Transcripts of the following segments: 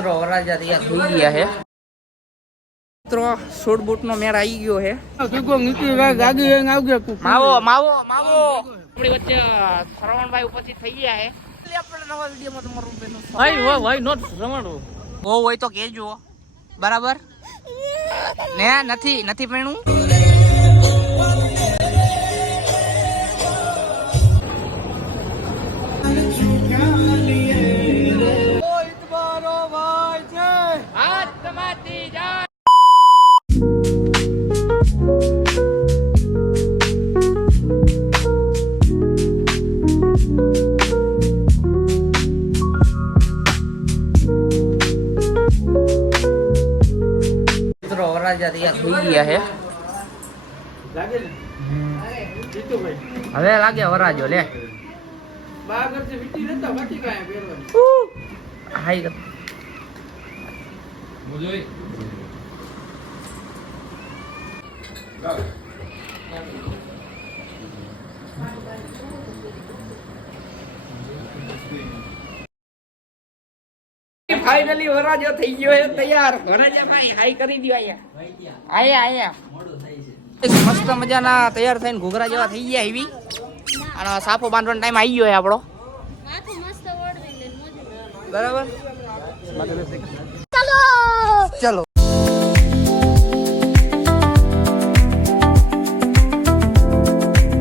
મિત્રો વરાજા તૈયાર થઈ ગયા છે. મિત્રો શૂટ બૂટ નો મેળ આવી ગયો છે. માવો માવો માવો. આપણી વચ્ચે શ્રવણભાઈ ઉપસ્થિત થઈ ગયા છે. આપણે નવા વિડીયોમાં તમારું બેનું ભાઈ વાહ ભાઈ નોટ રમાડું બહુ હોય તો કહેજો. બરાબર? ને નથી નથી પૈણું? મિત્રો વરાજા તૈયાર થઈ ગયા છે. હવે લાગે વરાજો લે. હાઈ કર. ફાઇનલી વરાજો થઈ ગયો છે તૈયાર. વરાજા ભાઈ હાઈ કરી દો અહીંયા. આયા આયા મસ્ત મજાના તૈયાર થઈને ઘૂઘરા જેવા થઈ ગયા એવી. અને સાફો બાંધવાનો ટાઈમ આવી ગયો છે આપણો. બરાબર? ચલો.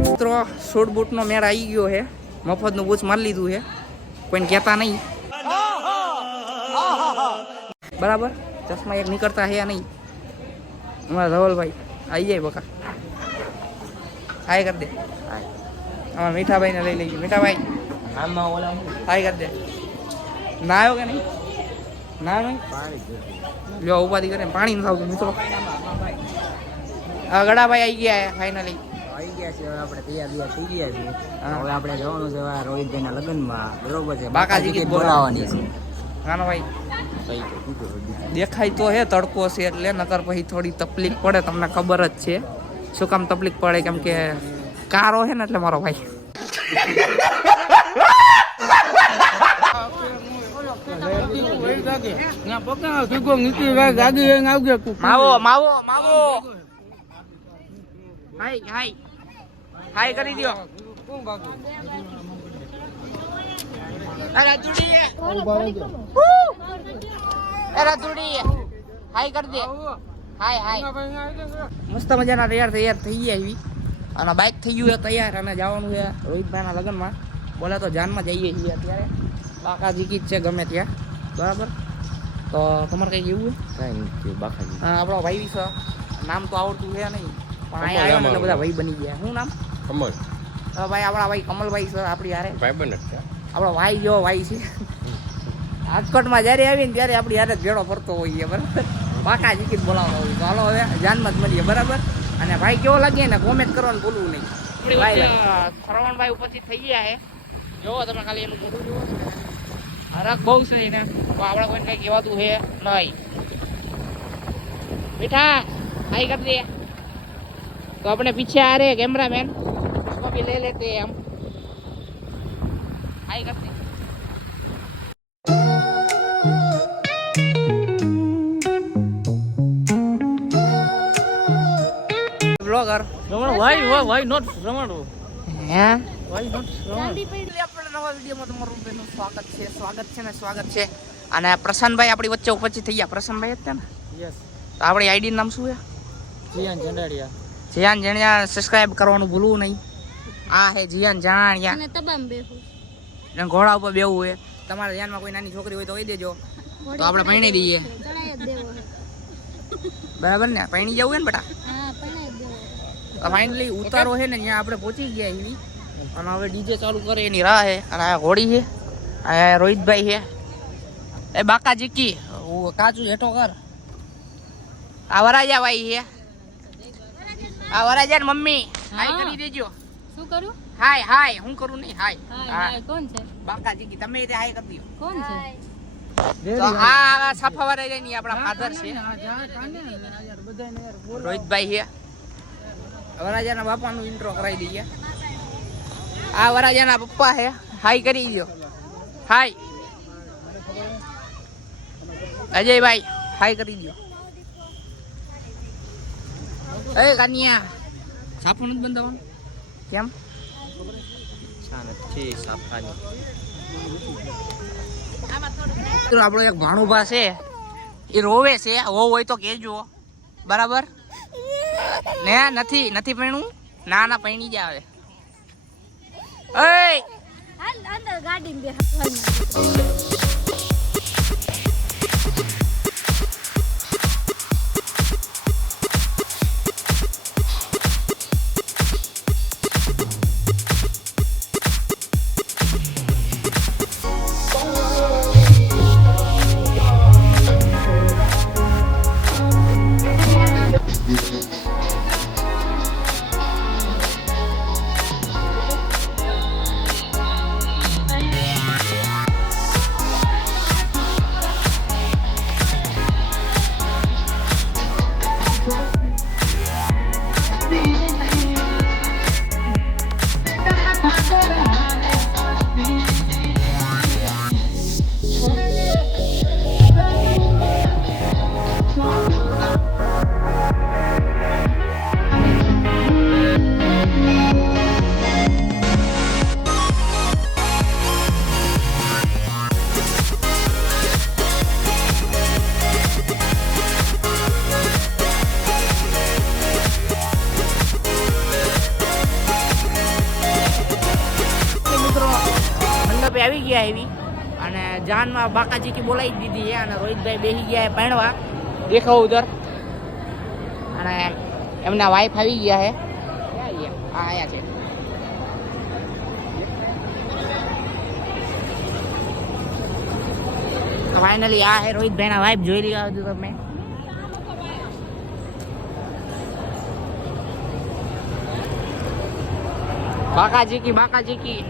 મિત્રો શૂટ બૂટ નો મેળ આવી ગયો છે મફતનું બૂચ મારી લીધું છે કોઈને કહેતા નહીં. બરાબર? ચશ્મા એક નીકળતા હે નહીં. અમારા ધવલભાઈ આવી જાય બકા. હાય કરી દે. અમારા મીઠાભાઈને લઈ લઈએ. મીઠાભાઈ. આમાં ઓલા હાય કરી દે. ના આવ્યો કે નહીં? ના નહીં? લ્યો ઉપાધિ કરે પાણી નથી આવતું મિત્રો. ગડાભાઈ આવી ગયા ફાઇનલી આવી ગયા છે હવે આપણે તૈયાર તૈયાર થઈ ગયા હા. હવે આપણે જવાનું છે રોહિતભાઈના લગ્નમાં. બરોબર છે. બાકાજી બોલાવવાની છે. નાનો ભાઈ. દેખાય તો હે તડકો છે એટલે નકર પછી થોડી તકલીફ પડે તમને ખબર જ છે. શું કામ તકલીફ પડે? કેમ કે કારો છે ને એટલે મારો ભાઈ. માવો માવો માવો. હાય હાય. હાય કરી દો અરે અરે દુડી હાય કરી દે. હાય હાય. મસ્ત મજાના તૈયાર તૈયાર થઈ ગયા એવી. અને બાઇક થઈ ગયું છે તૈયાર. અને જવાનું છે રોહિતભાઈના લગ્નમાં. બોલે તો જાનમાં જઈએ છીએ અત્યારે. બાકાજી કી જ છે ગમે ત્યાં. બરાબર? તો તમારે કંઈ એવું કઈ બાકાજી. હા આપણો ભાઈ છે નામ તો આવડતું છે નહીં. પણ અહીંયા આવ્યો એટલે બધા ભાઈ બની ગયા. શું નામ? કમલ. તો ભાઈ આપણા ભાઈ કમલભાઈ છે આપણી હારે. ભાઈ બન આપણો ભાઈ જેવો ભાઈ છે. રાજકોટમાં જ્યારે આવીએ ને ત્યારે આપણી હારે જ ભેળો ફરતો હોઈએ બરાબર પાકા જીકીને બોલાવતો હોય તો હાલો હવે જાનમાં જ મળીએ બરાબર અને ભાઈ કેવો લાગે ને કોમેન્ટ કરવાનું ભૂલવું નહીં શ્રવણભાઈ ઉપસ્થિત થઈ ગયા છે જોવો તમે ખાલી એનું મોઢું જોવો હરક બહુ છે એને તો આપણે કોઈને કઈ કહેવાતું છે નહીં બેઠા હાઈ કરી દે તો આપણે પીછે આ રે કેમેરામેન उसको भी ले लेते हैं हम हाय करते हैं। Why why why not Raman? હે? વાય નોટ એટલે આપણે નવા વિડીયોમાં તમારું બેનું સ્વાગત છે સ્વાગત છે ને સ્વાગત છે. અને પ્રશાંતભાઈ આપણી વચ્ચે ઉપસ્થિત થઈ ગયા પ્રશાંતભાઈ જ ને? યસ તો આપણી આઈડી નામ શું છે? જીયાન જંડાડિયા જીયાન જણિયા સબસ્ક્રાઇબ કરવાનું ભૂલવું નહીં. આ હે જીયાન જાણ્યા અને તબામ બેહું. ને ઘોડા ઉપર બેવું હોય તમારા ધ્યાનમાં કોઈ નાની છોકરી હોય તો કહી દેજો. તો આપણે પૈણી દઈએ. હે બરાબર ને? પૈણી જવું હોય ને બેટા? હા ફાઇનલી ઉતારો છે ને ત્યાં આપણે પહોંચી ગયા એવી અને હવે ડીજે ચાલુ કરે એની રાહ છે. અને આ ઘોડી છે આ રોહિતભાઈ છે. એ બાકા જીકી ઓ કાચું હેઠો કર. આ વરાજા ભાઈ છે. આ વરાજા ને મમ્મી હાય કરી દેજો. શું કરું? હાય હાય હું કરું નહીં હાય. હાય કોણ છે? બાકા જીકી તમે તે હાય કરી દો. કોણ છે? તો આ સાફા વરાજા ની આપણા ફાધર છે. રોહિતભાઈ છે. વરાજાના બાપાનું ઇન્ટ્રો કરાવી દઈએ. આ વરાજાના પપ્પા છે. હાય કરી દો હાય અજયભાઈ હાય કરી દો એ કાનિયા સાફો નથી બંધાવવાનું? કેમ? આપણો એક ભાણુભા છે. એ રોવે છે. હો હોય તો કહેજો. બરાબર? ને નથી નથી પૈણું? ના ના પૈણી જ આવે. એય હાલ અંદર ગાડી બેસવાનું આવી ગયા એવી. અને જાનમાં બાકાજીથી બોલાવી દીધી છે અને રોહિતભાઈ બેસી ગયા પહેણવા દેખો ઉધર. અને એમના વાઈફ આવી ગયા છે. હા આયા છે. ફાઇનલી આ છે રોહિતભાઈના વાઈફ જોઈ રહ્યા હતું તમે. બાકાજી કી બાકાજી કી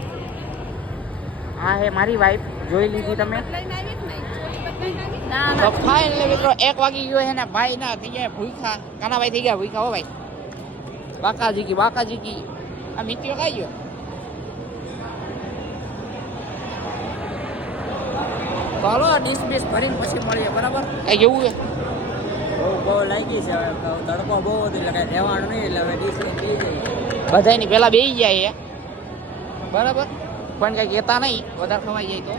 આ હે મારી વાઈફ જોઈ લીધી તમે? ફાઇનલી મિત્રો એક વાગી ગયો છે ને ભાઈ ના થઈ ગયા ભૂખા. કાનાભાઈ થઈ ગયા ભૂખા હો ભાઈ? બાકાજી કી બાકાજી કી. આ મિત્રો કઈ ગયો? હાલો ડીશ બીશ ભરીને પછી મળીએ બરાબર? એ કેવું છે? બહુ બહુ લાગી છે હવે તડકો બહુ હતો એટલે કાંઈ રહેવાનું નહીં એટલે હવે ડીશ લઈને પી જઈએ. બધાની પહેલા બેસી જાય છે. બરાબર? પણ કઈ કહેતા નહીં. વધારે ખવાઈ જાય તો.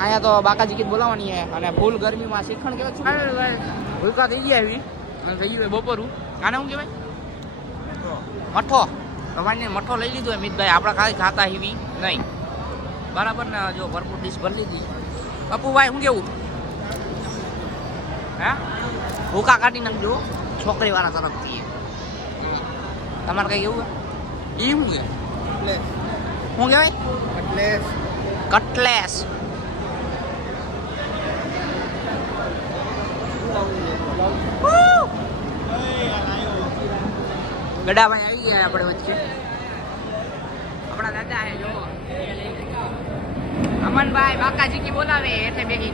અહીંયા તો બાકાજી ગીત બોલાવવાની છે. અને ફૂલ ગરમીમાં શીખણ કેવા ભૂલકા થઈ ગયા એવી. અને થઈ ગયું બપોરું. આને શું કહેવાય? મઠો. તમારીને મઠો લઈ લીધો મિતભાઈ આપણે ખાલી ખાતા એવી નહીં. બરાબર ને જો ભરપૂર ડીશ ભરી લીધી. પપ્પુભાઈ શું કેવું? હે? ભૂકા કાઢી નાખજો છોકરીવાળા તરફથી. તમારે કઈ કેવું એ શું કે શું કહેવાય? કટલેસ ગડાભાઈ આવી ગયા આપણે વચ્ચે. આપણા દાદા હે જો અમનભાઈ બાકાજી કી બોલાવે એટલે બેગી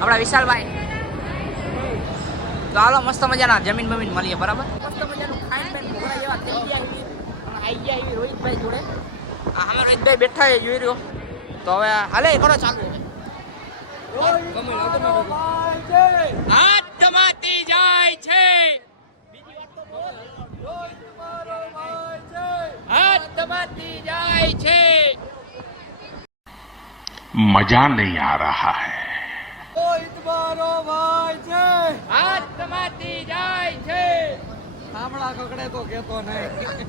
આપણા વિશાલભાઈ. તો હાલો મસ્ત મજાના. જમીન બમીન મળીએ બરાબર? મસ્ત મજાનું ખાઈ બેન ઘોડા જેવા થઈ ગયા. આવી ગયા એવી રોહિતભાઈ જોડે. અમે રોહિતભાઈ બેઠા છે જોઈ રહ્યો. તો હવે હાલે કરો ચાલુ મજા નહીં આ રહા હૈ. હાથ તમાતી જાય છે. સાંભળા કકડે તો કેતો નહીં.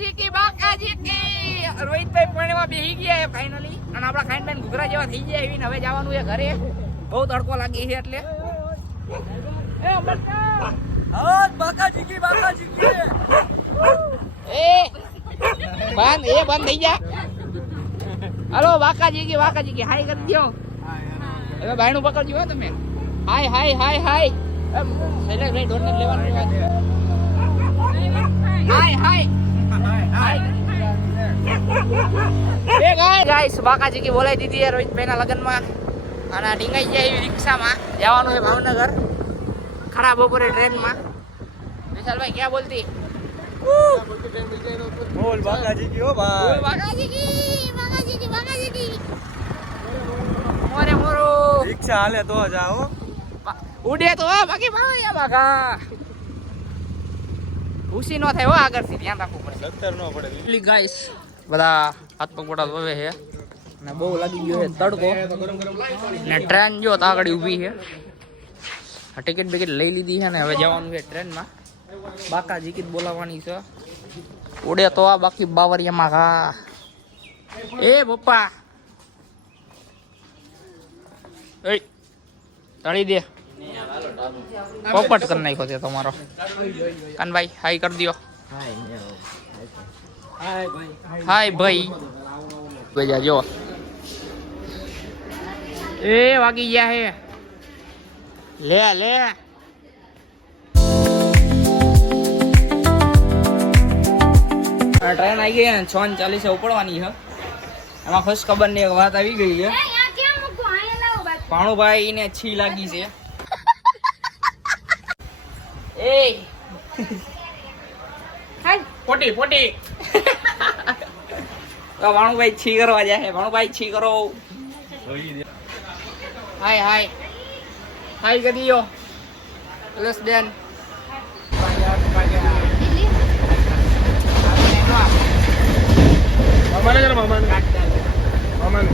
બાકાજી કી બાકાજી કી. રોહિતભાઈ પરણવા બેહી ગયા ફાઇનલી અને આપણા ખાઈન બેન ઘૂઘરા જેવા થઈ ગયા એવી ને હવે જવાનું છે ઘરે. બહુ તડકો લાગી છે એટલે. એ બાકાજી કી બાકાજી કી. એ બંધ એ બંધ થઈ જા. હાલો બાકાજી કી બાકાજી કી. હાય કરી દો હવે બાયણું પકડજો હો તમે. હાય હાય હાય હાય. એમ શૈલેષભાઈ ડોરને લેવાનું હાય હાય. એ ગાઈસ બાકાજી કી બોલાવી દીધી રોહિતભાઈના લગ્નમાં. અને ડીંગાઈ જાય એવી રિક્ષામાં. જવાનું છે ભાવનગર ખરા બપોરે ટ્રેનમાં. વિશાલભાઈ ક્યાં બોલતી? બોલ બાકાજી કી હો ભાઈ. બાકાજી કી બાગાજી કી બાગાજી કી પૈસા હાલે તો જ આવો. ઉડે તો બાકી ભાઈ આમાં ઘા ઉસી નો થાય હો આગળથી ધ્યાન રાખવું પડે લખતર નો પડે એટલી ગાઈસ. બધા હાથ પગ બોટા ધોવે છે. અને બહુ લાગી ગયો છે તડકો. ને ટ્રેન જો તો ઊભી છે. ટિકિટ બિકિટ લઈ લીધી છે ને હવે જવાનું છે ટ્રેનમાં. બાકા જીકીત બોલાવવાની છે. ઉડે તો આ બાકી બાવરિયામાં હા. એ પપ્પા. એ તળી દે. પોપટ કરી નાખ્યો છે તમારો. કાનભાઈ હાઈ કરી દો હાય ભાઈ. બજા જો. એ વાગી ગયા હે. લે લે. ટ્રેન આવી ગઈ છ ને ચાલીસે ઉપડવાની છે એમાં ખુશ ખબરની વાત આવી ગઈ છે ભાણુભાઈ ને છી લાગી છે. એ હાલ પોટી પોટી તો ભાણુભાઈ છી કરવા જાય ભાણુભાઈ છી કરો હાય હાય હાય કરી દો પ્લસ દેન મામાને કર મામાને મામાને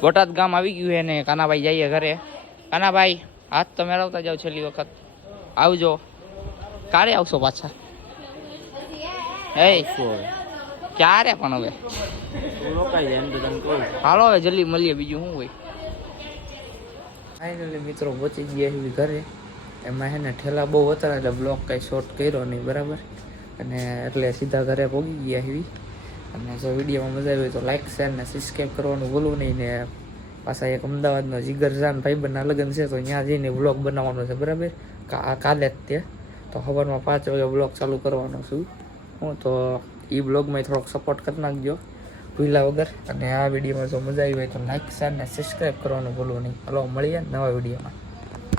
બોટાદ ગામ આવી ગયું છે ને કાનાભાઈ જઈએ ઘરે. કાનાભાઈ, હાથ તો મેળવતા જાવ છેલ્લી વખત. આવજો. ક્યારે આવશો પાછા? હે? ક્યારે પણ હવે? હાલો હવે, જલ્દી મળીએ બીજું શું હોય? ફાઇનલી મિત્રો પહોંચી ગયા એવી ઘરે. એમાં હે ને ઠેલા બહુ હતા એટલે બ્લોક કાંઈ શોર્ટ કર્યો નહીં, બરાબર? અને એટલે સીધા ઘરે પહોંચી ગયા એવી અને જો વિડીયોમાં મજા આવી હોય તો લાઇક શેર ને સબસ્ક્રાઈબ કરવાનું ભૂલવું નહીં ને પાછા એક અમદાવાદનો જીગરજાન ભાઈબંધના લગ્ન છે, તો ત્યાં જઈને વ્લોગ બનાવવાનો છે, બરાબર? કાલે જ તે. તો સવારમાં પાંચ વાગે બ્લોગ ચાલુ કરવાનો છું. હું તો એ બ્લોગમાં થોડોક સપોર્ટ કરી નાખજો ભૂલા વગર. અને આ વિડીયોમાં જો મજા આવી હોય તો લાઇક શેર ને સબસ્ક્રાઈબ કરવાનું ભૂલવું નહીં. હલો, મળીએ નવા વિડીયોમાં.